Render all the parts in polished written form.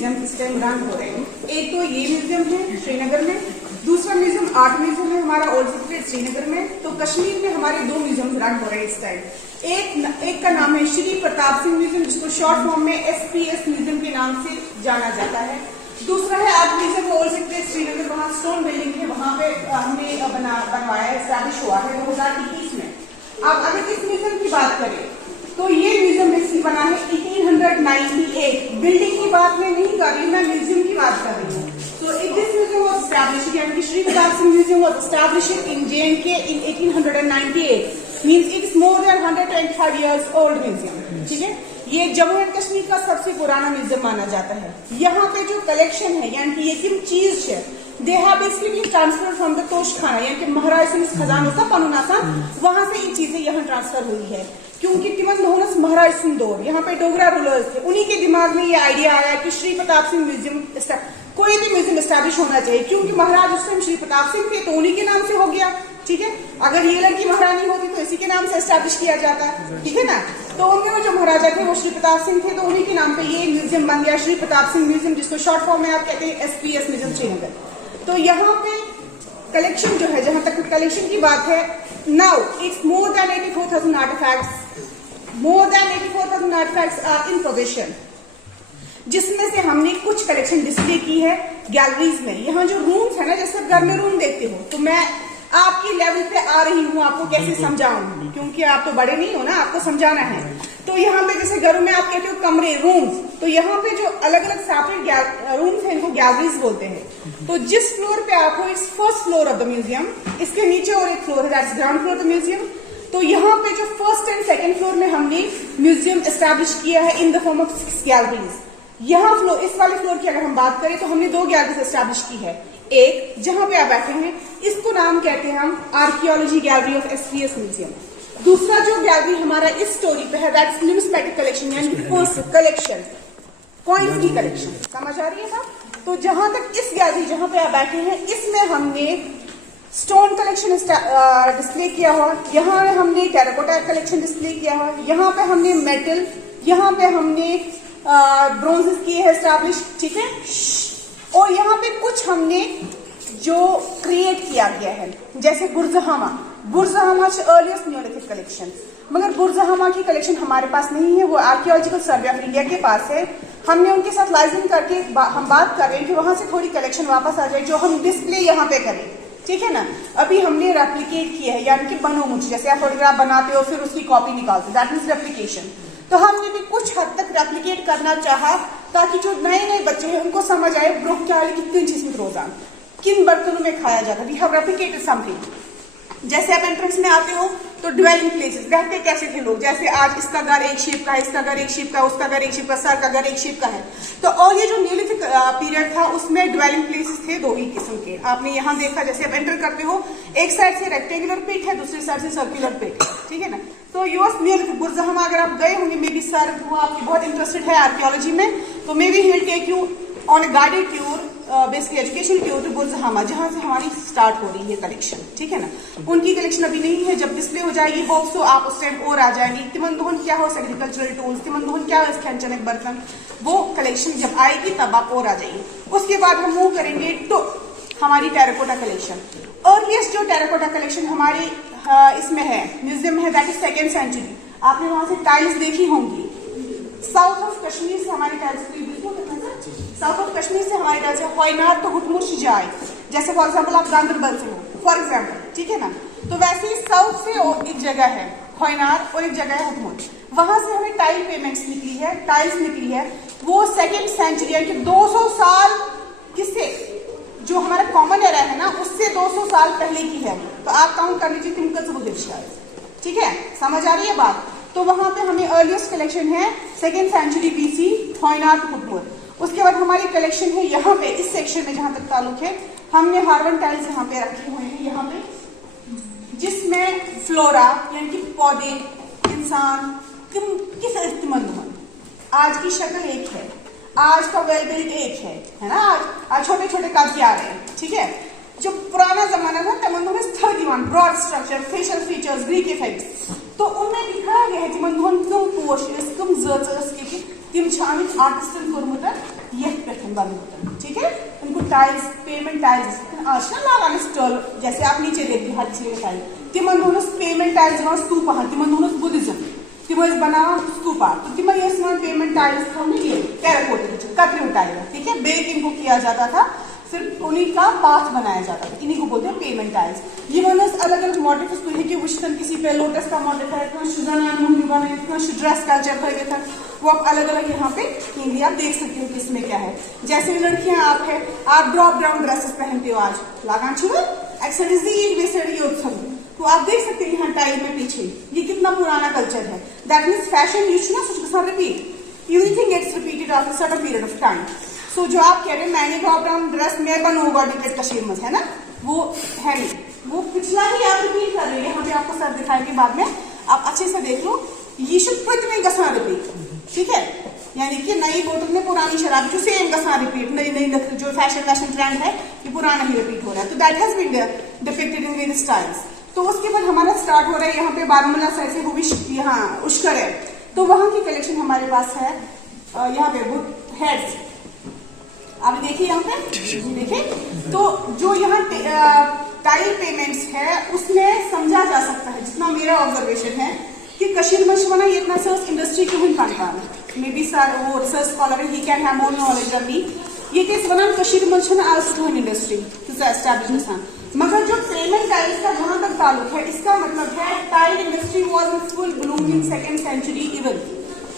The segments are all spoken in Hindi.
म्यूजियम इस टाइम रन हो रहे हैं। एक तो ये म्यूजियम है श्रीनगर में, दूसरा म्यूजियम आर्ट म्यूजियम है हमारा ओल्ड सिटी श्रीनगर में। तो कश्मीर में हमारे दो म्यूजियम रन हो रहे हैं इस टाइम। एक का नाम है श्री प्रताप सिंह म्यूजियम, जिसको शॉर्ट फॉर्म में SPS म्यूजियम के नाम से जाना जाता है। दूसरा है art museum old city Srinagar, वहाँ स्टोन बिल्डिंग है, वहाँ पे हमने बनवाया है, एस्टैब्लिश हुआ है 2021 में। अब अगर इस म्यूजियम की बात करें तो ये म्यूजियम बेसिकली बना है 1898। बिल्डिंग की बात मैं नहीं कर रही, मैं म्यूजियम की बात कर रही हूँ। So this museum was established, यानी कि Shri Pratap Singh museum was established in JNK in 1898, means it is more than 125 years old museum। ठीक है, ये जम्मू एंड कश्मीर का सबसे पुराना म्यूजियम माना जाता है। यहाँ पे जो कलेक्शन है यानी कि ये किम चीज है, they have basically transfer from the Toshakhana, यानी कि महाराज खजानों का पनुनासा, वहां से ये चीजें यहाँ ट्रांसफर हुई है। क्योंकि तिमन लोहनस महाराज सुंदोर यहाँ पे डोगरा रूलर्स थे, उन्हीं के दिमाग में ये आइडिया आया कि श्री प्रताप सिंह म्यूजियम, कोई भी म्यूजियम एस्टैब्लिश होना चाहिए। क्योंकि महाराज उस टाइम श्री प्रताप सिंह थे तो उन्हीं के नाम से हो गया। ठीक है, अगर ये लड़की महारानी होती तो इसी के नाम से एस्टैब्लिश किया जाता। ठीक है ना, तो उनमें जो महाराजा थे वो श्री प्रताप सिंह थे, तो उन्हीं के नाम पे ये म्यूजियम बन गया श्री प्रताप सिंह म्यूजियम, जिसको शॉर्ट फॉर्म में आप कहते हैं SPS म्यूजियम श्रीनगर। तो यहाँ पे कलेक्शन जो है, जहां तक कलेक्शन की बात है, now it's more than 84,000 artefacts, more than 84,000 artefacts are in position, जिसमें से हमने कुछ कलेक्शन डिस्प्ले की है गैलरीज में। यहाँ जो रूम्स है ना, जैसे आप घर में रूम देखते हो, तो मैं आपकी लेवल पे आ रही हूँ, आपको कैसे समझाऊं, क्योंकि आप तो बड़े नहीं हो ना, आपको समझाना है। तो यहाँ पे जैसे घरों में आप कहते हो कमरे, रूम्स, तो यहाँ पे जो अलग अलग सेपरेट रूम्स हैं, इनको गैलरीज बोलते हैं। तो जिस फ्लोर पे आप हो, it's first floor of the museum, इसके नीचे और एक फ्लोर है, that's ground floor of the museum. तो यहाँ पे जो फर्स्ट एंड सेकंड फ्लोर में हमने म्यूजियम एस्टैब्लिश किया है in the form of 6 galleries. यहाँ फ्लोर, इस वाले फ्लोर की अगर हम बात करें तो हमने 2 गैलरीज एस्टैब्लिश की है। एक जहां पे आप बैठे हैं, इसको नाम कहते हैं हम archaeology gallery of SPS museum. दूसरा जो गैलरी हमारा इस स्टोरी पे है, दैट्स न्यूमिस्मेटिक कलेक्शन, यानी कलेक्शन, कॉइन्स की कलेक्शन। समझ आ रही है ना? तो जहां तक इस गैलरी जहां पे आप बैठे हैं, इसमें हमने स्टोन कलेक्शन डिस्प्ले किया हुआ, यहाँ हमने टेराकोटा कलेक्शन डिस्प्ले किया हुआ, यहाँ पे हमने मेटल, यहाँ पे हमने ब्रोंजेस किए हैं एस्टैब्लिश। ठीक है, और यहाँ पे कुछ हमने जो क्रिएट किया गया है, जैसे बुरजहामा अर्लिएस्ट नियोलिथिक कलेक्शन, मगर बुरजहामा की कलेक्शन हमारे पास नहीं है, वो आर्कियोलॉजिकल सर्वे ऑफ इंडिया के पास है। हमने उनके साथ लाइजन करके हम बात कर रहे हैं कि वहां से थोड़ी कलेक्शन वापस आ जाए, जो हम डिस्प्ले यहाँ पे करें। ठीक है ना, अभी हमने रेप्लिकेट किया है, यानी कि बनो मुझे, जैसे आप फोटोग्राफ बनाते हो फिर उसकी कॉपी निकालते, दैट मीन्स रेप्लिकेशन। तो हमने भी कुछ हद तक रेप्लिकेट करना चाहा, ताकि जो नए नए बच्चे हैं उनको समझ आए ब्रोंकाली कितनी चीज में रोजाना किन बर्तनों में खाया जाता है। We have replicated something. जैसे आप एंट्रेंस में आते हो तो ड्वेलिंग प्लेसेस, रहते कैसे थे लोग, जैसे आज इसका घर एक शेप का है, इसका घर एक शेप का, उसका घर एक शेप का, सर का घर एक शेप का है। तो और ये जो न्यूलिथिक पीरियड था, उसमें ड्वेलिंग प्लेसेस थे 2 ही किस्म के। आपने यहाँ देखा, जैसे आप एंटर करते हो, एक साइड से रेक्टेंगुलर पिट है, दूसरी साइड से सर्कुलर पिट। ठीक है ना, तो यूएस न्यूलिथिक बुरजहामा अगर आप गए होंगे, मे बी सर वो आपकी बहुत इंटरेस्टेड है आर्कियोलॉजी में, तो maybe he will take you on a guided tour, basically education tour to Burzahom, जहां से हमारी स्टार्ट हो रही है कलेक्शन। ठीक है ना, उनकी कलेक्शन अभी नहीं है, जब डिस्प्ले हो जाएगी होप सो आप उस टाइम और आ जाएंगी। तिमन दोहन क्या हो, एग्रीकल्चरल टूल्स, तिमन दोहन क्या हो, खैनचनक बर्तन, वो कलेक्शन जब आएगी तब आप और आ जाइए। उसके बाद हम मूव करेंगे तो हमारी टेराकोटा कलेक्शन। अर्लीस्ट जो टेराकोटा कलेक्शन हमारी इसमें है, म्यूजियम है, दैट इज 2nd सेंचुरी। आपने वहां से टाइल्स देखी होंगी, साउथ ऑफ कश्मीर से हमारी टाइल्स, साउथ ऑफ कश्मीर से हमारी टाइल्स है, होयनार तो हुटमुर शिजाई, जैसे फॉर एग्जाम्पल आप गांदरबल से हो फॉर एग्जाम्पल। ठीक है ना, तो वैसे ही साउथ से एक जगह है होयनार और एक जगह है हुटमुर, वहां से हमें टाइल पेमेंट्स निकली है, टाइल्स निकली है, वो 2nd सेंचुरी यानी कि 200 साल, किससे, जो हमारा कॉमन एरा है ना, उससे 200 साल पहले की है। तो आप काउंट कर लीजिए शायद। ठीक है, समझ आ रही है बात? तो वहां पे हमें अर्लिएस्ट कलेक्शन है 2nd सेंचुरी BC, होयनार हुटमुर। उसके बाद हमारी कलेक्शन है यहाँ पे इस सेक्शन में, जहां तक ताल्लुक है, हमने हार्वन टाइल्स यहाँ पे रखे हुए हैं, यहाँ पे, जिसमें फ्लोरा यानी कि पौधे, इंसान किस इस्तेमाल, आज की शक्ल एक है, आज का वेल बिल्ड एक है ना, आज छोटे छोटे कद आ रहे हैं। ठीक है, जो पुराना जमाना था तमन थर्ड दीवान, broad structure, facial features, Greek effects, तो उनमें दिखाया गया है तिमन दोहन कम पोश कम जर्स के तिम आर्टिस्टन कोर्मुत ये बंद होता है, ठीक है। उनको टाइल्स पेमेंट टाइल्स आज ना लागाने स्टॉल जैसे आप नीचे देखते हर चीज टाइल तिमन दोनों पेमेंट टाइल्स ना स्तूप तिमन दोनों बुद्धिज्म तिम बना स्तूपा तो तिम ये पेमेंट टाइल्स था ये टेराकोटा कतरे टाइल, ठीक है। बेक इनको किया जाता था, फिर उन्हीं का पाथ बनाया जाता था, इन्हीं को बोलते हैं पेमेंट टाइल्स। ये मनस अलग अलग मोटिव है कि विश्तन किसी पे लोटस का मोटिव है, इतना शुजाना इतना शुड्रेस कल्चर है था, वो आप अलग अलग यहाँ पे हिंदी आप देख सकते हो कि इसमें क्या है। जैसे लड़कियां आप है, आप ड्रॉप डाउन ड्रेसेस पहनते हो आज लागान छुआ उत्सव, तो आप देख सकते हैं यहाँ टाइल में पीछे ये कितना पुराना कल्चर है। दैट मीन्स फैशन यूज ना such repeat everything gets repeated after certain period of time. So जो आप कह रहे हैं मैंने ड्रॉप डाउन ड्रेस में बनूंगा डिकेट कश्मीर में है ना, वो है नहीं, वो पिछला ही आप रिपीट कर रहे हैं। यहाँ पे आपको सर दिखाएंगे बाद में, आप अच्छे से देख लो। ये शुड में गसना रिपीट, ठीक है, यानी कि नई बोतल में पुरानी शराब जो सेम गसना रिपीट, नई नई जो फैशन ट्रेंड है ये पुराना ही रिपीट हो रहा है। तो that has been depicted in various styles. तो उसके बाद हमारा स्टार्ट हो रहा है यहाँ पे बारामूला साइड से हुई यहाँ उश्कर है, तो वहां की कलेक्शन हमारे पास है। यहाँ पे हेड्स आप देखिए यहाँ पे देखिए, तो जो यहाँ टाइल पेमेंट्स है उसमें समझा जा सकता है, जितना मेरा ऑब्जर्वेशन है कि कशीर मशवना ये इतना सर्च इंडस्ट्री क्यों ही पान मे बी सर वो research scholar he can have more knowledge on me ये केस बना कशीर मशवना also to an industry to establish सन। मगर जो पेमेंट टाइल्स का जहां तक ताल्लुक है, इसका मतलब है tile industry was in full bloom in second century even,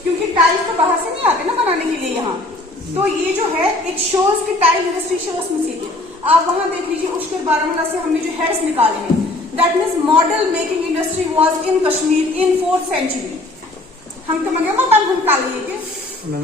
क्योंकि टाइल्स तो बाहर से नहीं आते ना बनाने के लिए यहाँ। तो ये जो है एक शोज की टाइल इंडस्ट्री शोज में से आप वहां देख लीजिए उश्कर बारामूला से हमने जो हेड्स निकाले हैं, that means model making industry was in Kashmir in 4th century. हम तो मंगे हम काले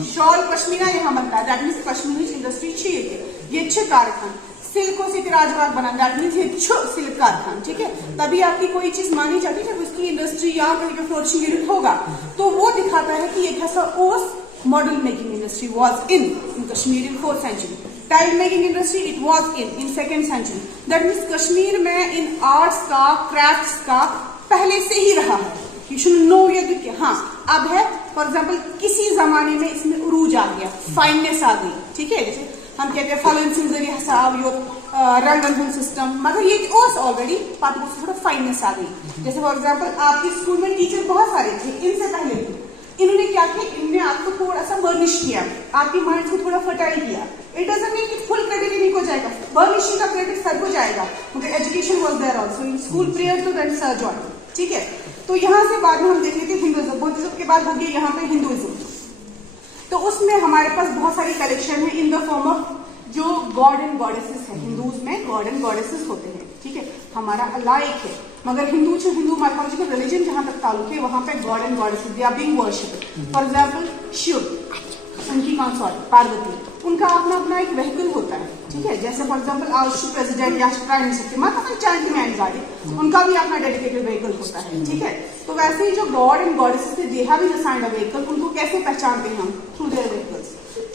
शॉल पश्मीना यहाँ बनता है, दैट मीन्स कश्मीरी इंडस्ट्री चाहिए ये अच्छे कारखान सिल्को से राजबाग बना, दैट मीन्स ये सिल्क कारखान, ठीक है। तभी आपकी कोई चीज मानी जाती है जब उसकी इंडस्ट्री यहाँ कहीं पे फ्लोरिशिंग यूनिट होगा, तो वो दिखाता है कि एक ऐसा ओस model making industry was in Kashmir in 4th century. Tile making industry it was in 2nd century. That means Kashmir में इन आर्ट्स का क्राफ्ट्स का पहले से ही रहा है। यू शुड नो ये हाँ अब है, फॉर एग्जाम्पल किसी जमाने में इसमें उरूज आ गया, फाइननेस आ गई, ठीक है। जैसे हम कहते हैं फॉलोइंग जरिए हिसाब यो रंग सिस्टम, मगर ये ऑलरेडी पार्ट थोड़ा फाइननेस आ गई। जैसे फॉर एग्जाम्पल आपके स्कूल में टीचर बहुत सारे थे, इनसे पहले भी इन्होंने क्या किया, इनने आपको थोड़ा सा बर्निश किया, आपकी माइंड को थोड़ा फर्टाइल किया। इट डजंट मीन कि फुल क्रेडिट इन्हीं को जाएगा, बर्निशिंग का क्रेडिट सर को जाएगा, क्योंकि education was there also in school prior to that sir join, ठीक है। तो यहाँ से बाद में हम देख लेते हिंदुइज्म, बुद्धिज्म के बाद हो गया यहाँ पे हिंदुइज्म। तो उसमें हमारे पास बहुत सारी कलेक्शन है इन द फॉर्म ऑफ जो गॉड एंड गॉडेसेस है। हिंदूज में गॉड एंड गॉडेसेस होते हैं, ठीक है। हमारा अल्लाह एक है, मगर हिंदू माइथोलॉजिकल रिलीजन जहां तक ताल्लुक है वहां पे god and goddesses they are being worshipped. For example Shiva, उनकी कंसॉर्ट पार्वती, उनका अपना अपना एक व्हीकल होता है, ठीक है। जैसे फॉर एग्जांपल आज प्रेसिडेंट या प्राइम मिनिस्टर के माता चांद मैन गाड़ी, उनका भी अपना डेडिकेटेड व्हीकल होता है, ठीक है। तो वैसे ही जो गॉड एंड गॉडेसेस थे they have been assigned a vehicle, उनको कैसे पहचानते हैं हम? Through their vehicles,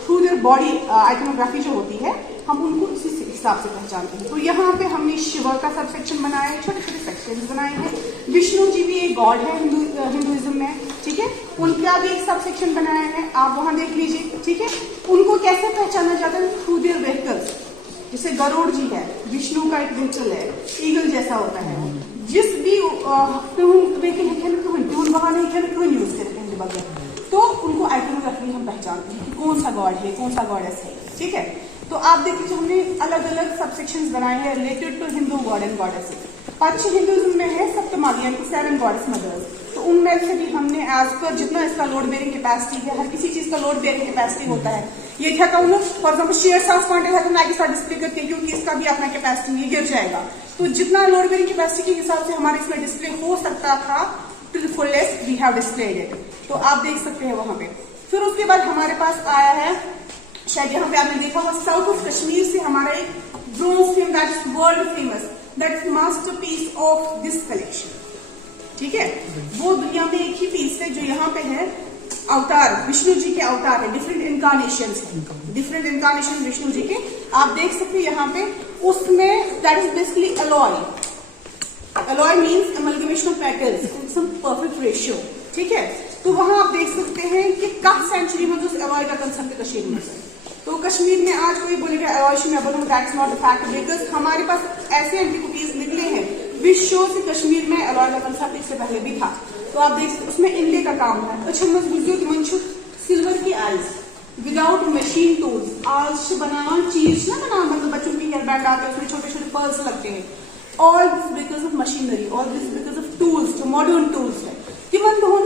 through their body iconography जो होती है, हम उनको इसी हिसाब से पहचानते हैं। तो यहाँ पे हमने शिव का सब सेक्शन बनाया है, छोटे छोटे सेक्शन बनाए हैं। विष्णु जी भी एक गॉड है हिंदुइज्म में, ठीक है, उनका भी एक सब सेक्शन बनाया है, आप वहां देख लीजिए, ठीक है। उनको कैसे पहचाना जाता है? Through their vehicles. जैसे गरुड़ जी है, विष्णु का एक व्हीकल है, ईगल जैसा होता है, जिस भी वहां यूज करते हैं, तो उनको आइकनोग्राफी हम पहचानते हैं कि कौन सा गॉड है, कौन सा गॉडेस है, ठीक है। तो आप देख लीजिए हमने अलग अलग सब सेक्शंस बनाए हैं related to Hindu god and goddesses. पश्चिम हिंदुइज्म में है सप्तमाली यानी 7 गॉडेस मदर्स, तो उनमें से भी हमने एज पर जितना इसका लोड बेयरिंग कैपेसिटी है, हर किसी चीज का लोड बेयरिंग कैपेसिटी होता है। ये क्या कहूँ फॉर एग्जाम्पल शेयर साफ क्वांटिटी है तो मैं साथ डिस्प्ले करके, क्योंकि इसका भी अपना कैपेसिटी ये गिर जाएगा। तो जितना लोड बेयरिंग कैपेसिटी के हिसाब से हमारे इसमें डिस्प्ले हो सकता था to the fullest we have displayed it, तो आप देख सकते हैं वहां पे। फिर उसके बाद हमारे पास आया है, शायद यहाँ पे आपने देखा होगा, साउथ ऑफ कश्मीर से हमारा एक bronze frame that is world famous, that is masterpiece of this collection, ठीक है। वो दुनिया में एक ही पीस है जो यहाँ पे है, अवतार विष्णु जी के अवतार है, different incarnation different incarnation Vishnu ji के आप देख सकते हैं यहाँ पे। उसमें that is basically alloy, alloy means amalgamation of metals in some perfect ratio, ठीक है। तो वहां आप देख सकते हैं कि कब सेंचुरी में उस अलॉय का कंसेप्ट कश्मीर में तो कश्मीर में आज कोई बोलेगा अलॉय मैं बोलूँ that's not a fact, because हमारे पास ऐसे एंटीकोपीज निकले हैं विच शो से कश्मीर में अलॉय का कंसेप्ट इससे पहले भी था। तो आप देख सकते उसमें इंडे का काम है। अच्छा बुजुर्ग सिल्वर की आइज विदाउट मशीन टूल्स आज बनाना चीज ना बना, मतलब बच्चों की हेयर बैंड आते हैं उसमें छोटे छोटे पर्ल्स लगते हैं। All this because of machinery, all this because of tools, जो मॉडर्न टूल्स है। तिमन दोनों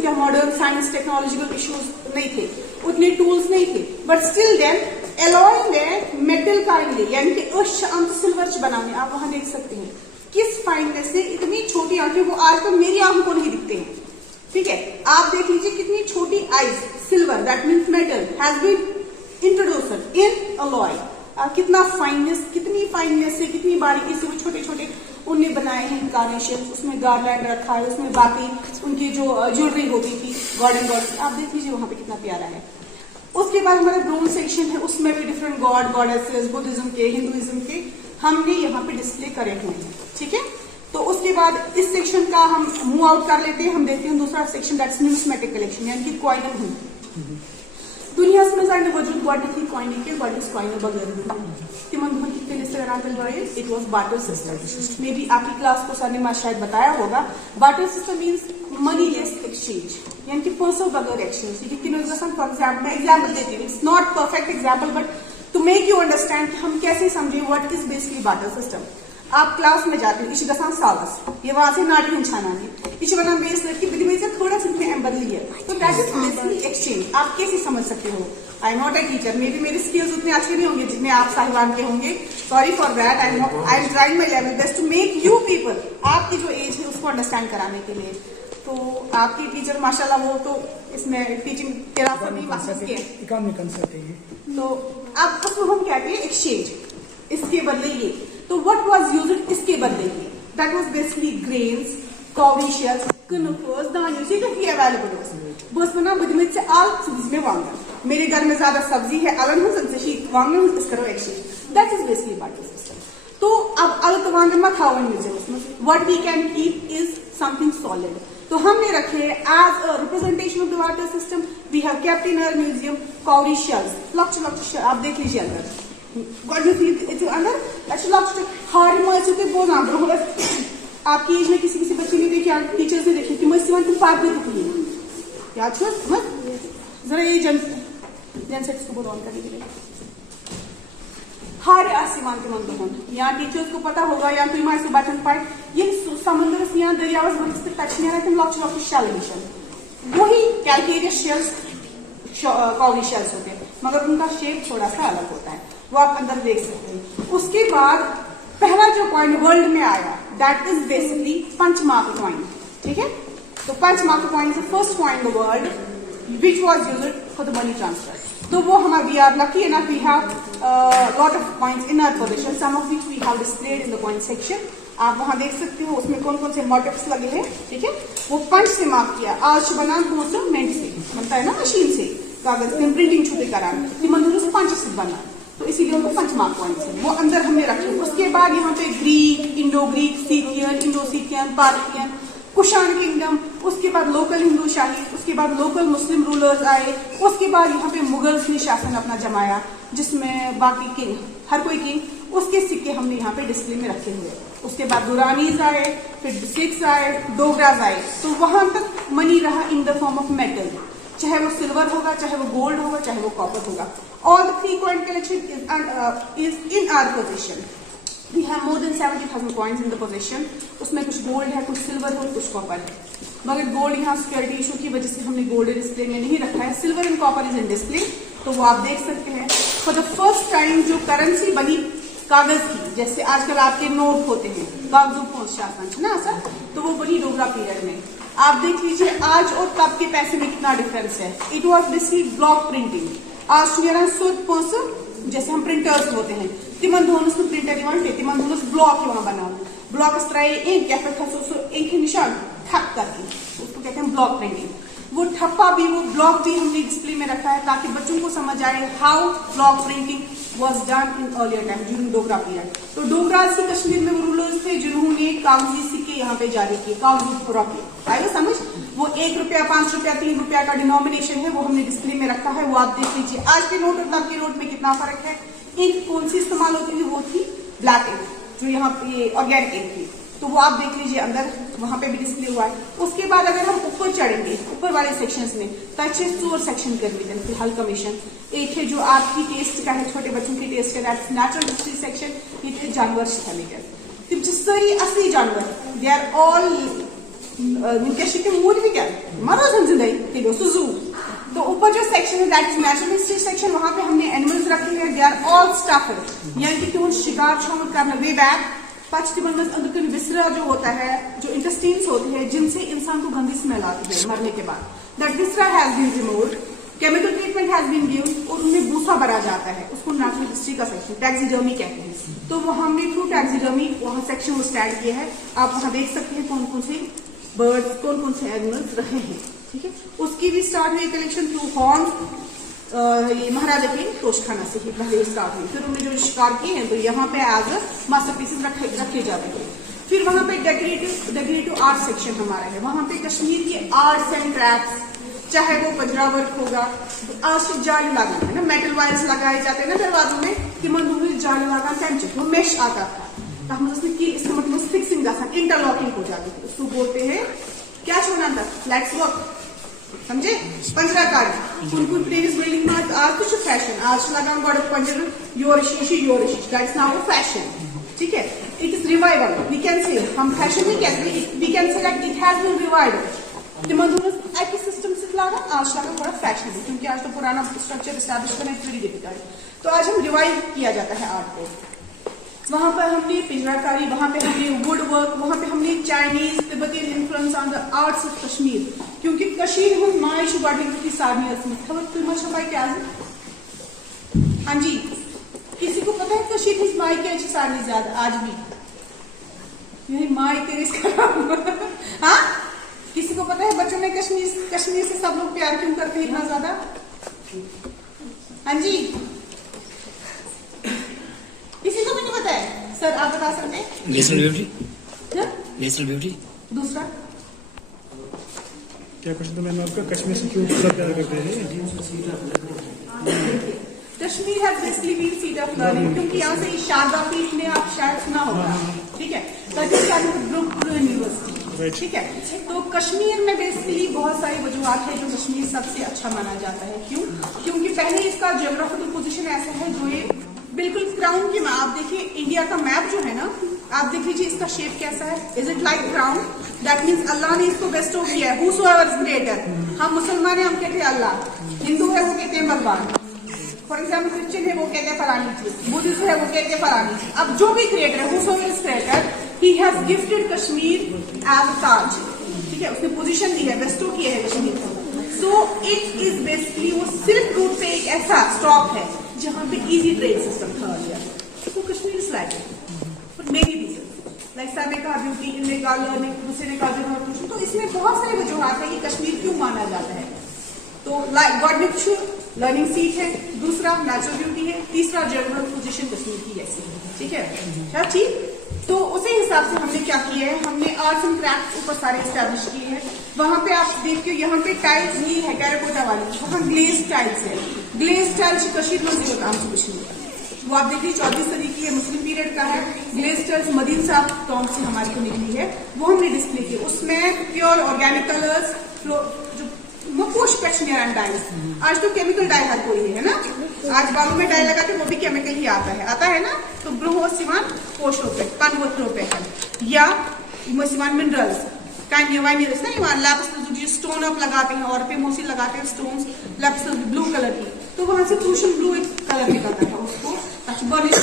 क्या मॉडर्न साइंस टेक्नोलॉजिकल इश्यूज नहीं थे, उतने टूल्स नहीं थे, बट स्टिल देन एलॉय में मेटल काइंडली यानी कि सिल्वर बनाने आप वहां देख सकते हैं किस फाइननेस से इतनी छोटी आंखें, वो आज तो मेरी आंखों को नहीं दिखते हैं, ठीक है। आप देख लीजिए कितनी छोटी eyes, silver that means metal has been introduced in alloy. कितना फाइननेस, कितनी फाइननेस से, कितनी बारीकी से वो छोटे छोटे उनने बनाए हैं कार्नेशन, उसमें गार्लैंड रखा है, उसमें बाकी उनकी जो ज्वेलरी होती थी गॉड एंड गॉड, आप देख लीजिए वहां पे कितना प्यारा है। उसके बाद हमारा ब्रोंज सेक्शन है, उसमें भी डिफरेंट गॉड गॉडेसेस बुद्धिज्म के, हिंदुइज्म के हमने यहाँ पे डिस्प्ले करे हुए हैं, ठीक है। तो उसके बाद इस सेक्शन का हम मूव आउट कर लेते हैं, हम देखते हैं दूसरा सेक्शन दैट्स न्यूमिस्मेटिक कलेक्शन यानी कि कॉइन हूं दुनिया में जाने वजूद गॉडनिकी कॉइन के गॉडनेस कॉइन वगैरह तिमन कितने it was barter system. Maybe आपकी क्लास को सर ने शायद बताया होगा। Barter system means moneyless exchange यानी कि पैसों बगैर एक्सचेंज। फॉर एग्जाम्पल मैं एग्जाम्पल देती हूँ, it's not perfect example but to make you understand कि हम कैसे समझे what is basically barter system. आप क्लास में जाते हो इस गसान सालस ये वहां से नाटी छाना इस वन बेस लड़की विधि से थोड़ा सा एम्बली है, तो दैट इज बेसिकली एक्सचेंज। आप कैसे समझ सकते हो? I am not a teacher, maybe मेरे स्किल्स उतने अच्छे नहीं होंगे जितने आप साहिवान के होंगे, sorry for that. I am trying my level best to make you people आपकी जो एज है उसको अंडरस्टैंड कराने के लिए। तो आपकी टीचर माशाल्लाह वो तो इसमें टीचिंग के रास्ते में मास्टर्स के तो अब उसको हम कहते हैं एक्सचेंज, इसके बदले ये। तो व्हाट वाज यूज्ड इसके बदले ये, that was basically grains, cowry shells, कनफर्स, दाने से काफी अवेलेबल हो। बस बना बुद्धि से आल सब्जी में वांगन, मेरे घर में ज्यादा सब्जी है अलग हूँ सबसे वांगन इस करो exchange, that is basically barter system. तो अब अलग वांगन मत खाओ museum, what we can keep is something solid. तो हमने रखे as a representation of the barter system we have kept in our museum cowrie shells, लक्ष्य आप देख लीजिए अंदर आपकी एज में किसी बच्चे ने देखी, टीचर्स ने देखी कि तुम पार्क में दिखी याद छो मत जरा ये जनसेट्स को ऑन करने के लिए हर आसमान के मंद होन यहाँ टीचर्स को पता होगा या तो इमाम से बैठन पाए ये समुद्र से यहाँ दरियावस बरिस पे टच नहीं रहते लॉक्च शेल मिशन वही कैल्केरियस शेल्स कॉवी शेल्स होते हैं मगर उनका शेप थोड़ा सा अलग होता है, वो आप अंदर देख सकते हैं। उसके बाद पहला जो कॉइन वर्ल्ड में आया that is basically punchmark coin, ठीक है। तो punchmark coin is the first coin in the world which was used for the money transfer. तो वो हमारे we are lucky enough we have lot of coins in our position, some of which we have displayed in the coin section. आप वहां देख सकते हो उसमें कौन कौन से मोटिव्स लगे हैं, ठीक है। वो पंच से मार्क किया, आज बना मेंट से बनता है ना मशीन से, कागज में प्रिंटिंग छुपे कराना मंदिर पंच से बना, तो इसीलिए उनको पंचमार्क कॉइन्स है वो अंदर हमने रखे। उसके बाद यहाँ पे Greek, Indo Greek, Syrian, Indo Syrian, Parthian, Kushan kingdom, उसके बाद लोकल हिंदू शाही, उसके बाद लोकल मुस्लिम रूलर्स आए, उसके बाद यहाँ पे मुगल्स ने शासन अपना जमाया जिसमें बाकी किंग हर कोई किंग उसके सिक्के हमने यहाँ पे डिस्प्ले में रखे हुए। उसके बाद दुरानीज आए, फिर सिक्स आए, डोगराज आए, तो वहां तक मनी रहा in the form of metal, चाहे वो सिल्वर होगा, चाहे वो गोल्ड होगा, चाहे वो कॉपर होगा। All the 3 coin collection is in our possession. We have more than 70,000 coins in the possession. उसमें कुछ गोल्ड है, कुछ सिल्वर है, कुछ कॉपर है, मगर गोल्ड यहाँ सिक्योरिटी इशू की वजह से हमने गोल्ड डिस्प्ले में नहीं रखा है। Silver and copper is in display, तो वो आप देख सकते हैं। फॉर द फर्स्ट टाइम जो करेंसी बनी कागज की, जैसे आजकल आपके नोट होते हैं कागजों को शासन ना सर, तो वो बनी डोगरा पीरियड में। आप देख लीजिए आज और तब के पैसे में कितना डिफरेंस है। It was basically block printing, आज जैसे हम प्रिंटर्स होते हैं तिमन दोनों प्रिंटर तिमन दोनों ब्लॉक वहां बना ब्लॉक इस तरह एक या फिर एक ही निशान ठप करके उसको कहते हैं ब्लॉक प्रिंटिंग। वो ठप्पा भी वो ब्लॉक भी हमने डिस्प्ले में रखा है ताकि बच्चों को समझ आए how block printing was done in earlier time during Dogra period. तो डोगराज की कश्मीर में वो रूलर्स थे जिन्होंने कागजी सिक्के यहाँ पे जारी किए, कागजी रॉकेट आएगा समझ। वो 1 रुपया, 5 रुपया, 3 रुपया का डिनोमिनेशन है, वो हमने डिस्प्ले में रखा है, वो आप देख लीजिए। आज के नोट और तब के नोट में कितना फर्क है। इंक कौन सी इस्तेमाल होती है, वो थी ब्लैक इंक, जो यहाँ पे ऑर्गेनिक इंक थी, तो वो आप देख लीजिए अंदर वहां पे भी डिस्प्ले हुआ है। उसके बाद अगर हम ऊपर चढ़ेंगे, ऊपर वाले सेक्शंस में तचे 4 सेक्शन कर लीजिए फिलहाल कमीशन। एक है जो आपकी टेस्ट का है, छोटे बच्चों की टेस्ट का, नेचुरल हिस्ट्री सेक्शन। ये जानवर शिथालिकल, जिस असली जानवर दे आर ऑल मूल भी क्या मरो जिंदगी जू। तो ऊपर जो सेक्शन है that is natural history section, वहां पे हमने एनिमल्स रखे हैं, दे आर ऑल स्टफड, यानी कि शिकार छोड़ करना वे बैक अंदर विसरा जो होता है, जो इंटेस्टाइन्स होते हैं जिनसे इंसान को गंदी स्मेल आती है मरने के बाद, that viscera has been removed, chemical treatment has been given और उनमें भूसा भरा जाता है, उसको नेचुरल हिस्ट्री का सेक्शन टैक्सीडर्मी कहते हैं। तो वो हमने थ्रू टैक्सीडर्मी वहां सेक्शन वो स्टार्ट किया है। आप वहां देख सकते हैं कौन कौन से बर्ड्स, कौन कौन से एनिमल्स रहे हैं, ठीक है। उसकी भी स्टार्ट हुई कलेक्शन थ्रू हॉर्न, ये महाराजा के तोशखाना से ही पहले स्टार्ट हुई। फिर उन्होंने जो शिकार किए हैं तो यहाँ पे एज अ मास्टरपीसेस रखे जाते हैं। फिर वहां पे डेकोरेटिव आर्ट सेक्शन हमारा है, वहां पे कश्मीर के आर्ट्स एंड क्राफ्ट्स, चाहे वो पंजरा वर्क होगा, आज तो जाली लगाना है ना, मेटल वायर्स लगाए जाते हैं ना दरवाजों में कि मंदूर जाली लगाना वो मेश आता था, तो हम उसमें की इसका मतलब फिक्सिंग इंटरलॉकिंग हो जाती है, उसको बोलते हैं क्या छोड़ना था, फ्लैक्स वर्क, समझे। पंजराकारी कुन प्लेस बिल्डिंग में आज कुछ फैशन, आज लगा गॉड पंजर योरिश दैट्स नाउ फैशन, ठीक है। It is revival, we can say, हम फैशन नहीं कहते, we can say that it has been revival. एक सिस्टम से लगा आज लगा बड़ा फैशन है, क्योंकि आज तो पुराना स्ट्रक्चर एस्टैब्लिश करना इट्स वेरी डिफिकल्ट, तो आज हम रिवाइव किया जाता है आर्ट को। वहां पर हमने पिंजराकारी, वहां पे हमने वुड वर्क, वहां पे हमने Chinese Tibetan influence on the arts of Kashmir, क्योंकि कश्मीर हम माई शुबाड़ी की सारनी असमी खबर तुम छपाई क्या है। हाँ जी, किसी को पता है कश्मीर की माई क्या सारनी ज्यादा आज भी यही माई तेरे हाँ, किसी को पता है बच्चों में कश्मीर से सब लोग प्यार क्यों करते हैं इतना ज्यादा। हाँ जी, किसी को भी नहीं पता है, सर आप बता सकते हैं। National beauty, national beauty. दूसरा क्या क्वेश्चन था मैम आपका, कश्मीर से क्यों पूरा प्यार करते हैं। Kashmir has basically been seat of learning, क्योंकि यहाँ से शारदा पीठ ने आप शायद सुना होगा, ठीक है, यूनिवर्सिटी, ठीक है। तो कश्मीर में बेसिकली बहुत सारी वजूहत है जो कश्मीर सबसे अच्छा माना जाता है। क्यों? क्योंकि पहले इसका जियोग्राफिकल पोजीशन ऐसा है जो ये बिल्कुल क्राउन की, आप देखिए इंडिया का मैप जो है ना, आप देख लीजिए इसका शेप कैसा है, is it like crown, that means अल्लाह ने इसको बेस्टो किया है, हूसोएवर इज ग्रेटर। हम मुसलमान हैं, हम कहते हैं अल्लाह, हिंदू है वो कहते हैं भगवान, फॉर एग्जाम्पल क्रिश्चियन है वो कहते हैं फलानी चीज, बुद्धिस्ट है वो कहते हैं फलानी चीज। अब जो भी क्रिएटर है whosoever is greater, he has gifted Kashmir as a ताज, ठीक है, उसने पोजीशन दी है, बेस्टो किया है कश्मीर को। सो इट इज बेसिकली वो सिल्क रूट पे एक ऐसा स्टॉप है जहां पे इजी ट्रेड सिस्टम था अर्लियर, तो Kashmir is like but many reason like sir ने कहा ब्यूटी, इनने कहा लर्निंग, दूसरे ने कहा जनरल, तो इसमें बहुत सारी वजूहत है कि कश्मीर क्यों माना जाता है। तो like God nature learning seat है, दूसरा नेचुरल ब्यूटी है, तीसरा जनरल पोजीशन कश्मीर की ऐसी है, ठीक है। क्या ठीक, तो उसी हिसाब से हमने क्या किया है, हमने आर्ट्स एंड क्राफ्ट ऊपर सारे एस्टैब्लिश किए हैं। वहां पे आप देखिए यहाँ पे टाइल्स नहीं है टेराकोटा वाली, वहाँ ग्लेज टाइल्स है, ग्लेज टाइल्स कश्मीर में जीरो काम से कुछ नहीं है, वो आप देखिए 24 सदी की है, मुस्लिम पीरियड का है। ग्लेज टाइल्स मदीन साहब टॉम से हमारे को निकली है, वो हमने डिस्प्ले की, उसमें प्योर ऑर्गेनिक कलर्स, जो मुकोश कश्मीर एंड डाइज, आज तो केमिकल डाई हर कोई है ना, आज बालों में डाई लगाते वो भी केमिकल ही आता है ना, तो ब्रूहो सिवान पोशोपे पनवत्रोपे या सिवान मिनरल्स स्टोन अप लगाते हैं, और पे मोसी लगाते हैं स्टोन्स, लेफ्ट ब्लू कलर की, तो वहां से क्रूशन ब्लू एक कलर निकलता था उसको बर्निश,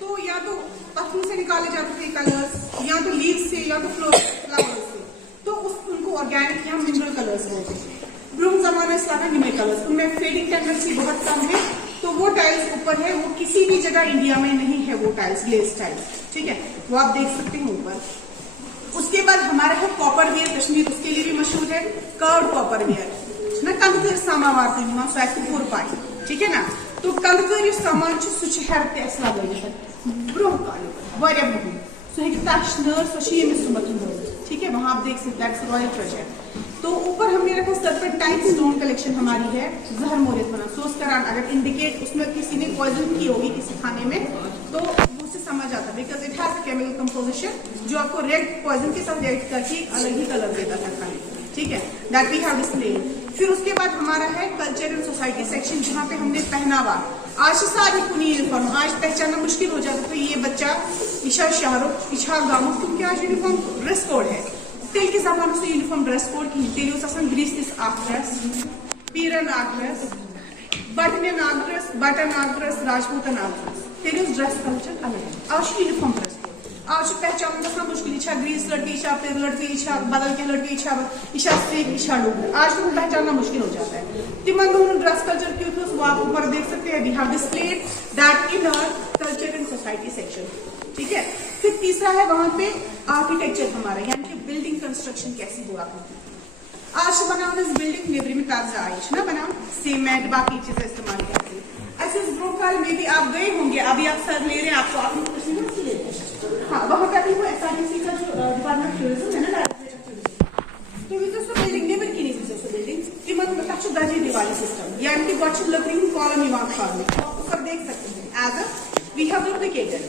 तो या तो पत्थरों से निकाले जाते थे कलर्स, या तो लीव्स से, या तो फ्लावर्स से, तो उनको ऑर्गेनिक या मिनरल कलर्स बोलते हैं। ब्रूम जमाना इस्लाम है निमे कलर्स, उनमें फेडिंग टेंडेंसी बहुत कम है, तो वो टाइल्स ऊपर है, वो किसी भी जगह इंडिया में नहीं है वो टाइल्स, ग्लेज टाइल्स, ठीक है, वो आप देख सकते हैं ऊपर। उसके बाद हमारा है कॉपर वेयर, कश्मीर उसके लिए भी मशहूर है, कर्व कॉपर वेयर ना, कंकर सामा वार्ते हैं स्वैकपुर पाई, ठीक है ना, तो कंकर सामान हर तस लगे ब्रोह वारिया मुहिम सह तश नर सो ठीक है, वहां आप देख सकते हैं रॉयल ट्रेजर। तो ऊपर हमने रखा सर्पेंटाइन स्टोन कलेक्शन हमारी है जहर मोरियत बना सोच कर अगर इंडिकेट उसमें किसी ने पॉइजन की होगी किसी खाने में तो वो उससे समझ आता है because it has chemical composition जो आपको रेड पॉइजन के साथ रिएक्ट करके अलग ही कलर देता था खाने में, ठीक है, दैट वी हैव डिस्प्लेड। फिर उसके बाद हमारा है कल्चर एंड सोसाइटी सेक्शन जहाँ पे हमने पहनावा आज सारी पूरी यूनिफॉर्म आज पहचानना मुश्किल हो जाता तो ये बच्चा ईशा शाहरुख ईशा गामो क्योंकि आज यूनिफॉर्म ड्रेस कोड है तेल के जमाने से यूनिफॉर्म ड्रेस कोड की तेल ग्रीस आग्रेस पीरन आग्रेस बटन आग्रेस राजपूतन आग्रेस तेल ड्रेस कल्चर अलग है आज यूनिफॉर्म ड्रेस कोड आज पहचान गया मुश्किल इच्छा ग्रीस लड़की इच्छा फिर लड़की इच्छा बदल के लड़की इच्छा इच्छा से इच्छा डूब आज तो पहचानना मुश्किल हो जाता है तिमन दोनों ड्रेस कल्चर क्यों थे वो आप ऊपर देख सकते हैं we have displayed that in our culture and society section, ठीक है। फिर तीसरा है वहां पे आर्किटेक्चर हमारा यानी कि बिल्डिंग कंस्ट्रक्शन कैसी हुआ करती है आज बनाओ इस बिल्डिंग नेबरी में ताजा आइश ना बनाओ सीमेंट बाकी चीजें इस्तेमाल करते ऐसे ब्रोकाल में भी आप गए होंगे अभी आप सर ले रहे हैं आपको आपने कुछ ले रहे हैं हाँ वहां पे अभी वो एसआरटीसी का जो डिपार्टमेंट टूरिज्म है ना डायरेक्टरेट तो विजस बिल्डिंग नेबर की नहीं विजस बिल्डिंग कि मतलब तक दर्जे दिवाली सिस्टम यानी कि गॉट लकड़ी कॉलम इवान फार्म ऊपर देख सकते हैं as a we have duplicated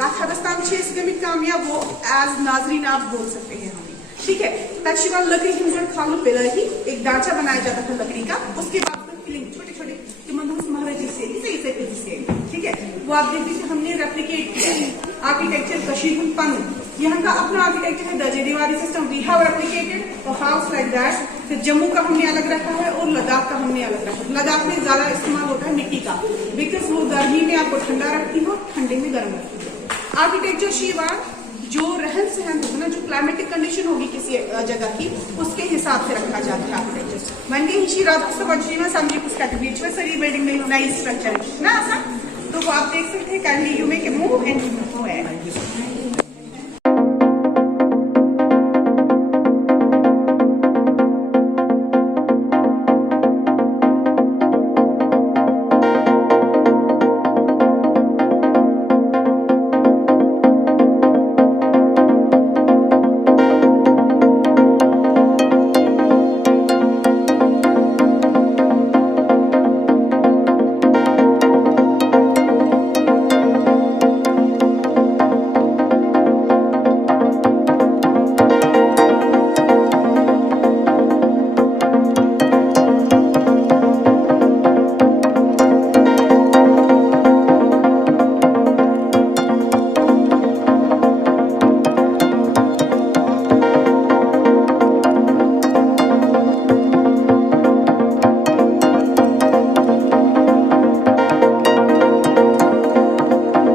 कागस्तान छह गमी कामयाब वो एज नाजरीन आप बोल सकते हैं हमें, ठीक है। तकशीरा लकड़ी की मुझे खालू पिलर ही एक ढांचा बनाया जाता था लकड़ी का उसके बाद फिलिंग छोटे छोटे महाराजी से ठीक है वो आप देखते हैं हमने रेप्लिकेट किया है आर्किटेक्चर कशीर पन यहाँ का अपना आर्किटेक्चर है दर्जे दीवारी system we have replicated house like that. फिर जम्मू का हमने अलग रखा है और लद्दाख का हमने अलग रखा है। लद्दाख में ज्यादा इस्तेमाल होता है मिट्टी का बिकॉज वो गर्मी में आपको ठंडा रखती हो ठंडे में गर्म रखती हो। आर्किटेक्चर शिवा जो रहन सहन होगा ना जो क्लाइमेटिक कंडीशन होगी किसी जगह की उसके हिसाब से रखा जाता है आर्किटेक्चर मन के ही रात समझी ना समझी कुछ कैटेगरी सरी बिल्डिंग में नई स्ट्रक्चर ना ऐसा तो वो आप देख सकते हैं kindly you make a move and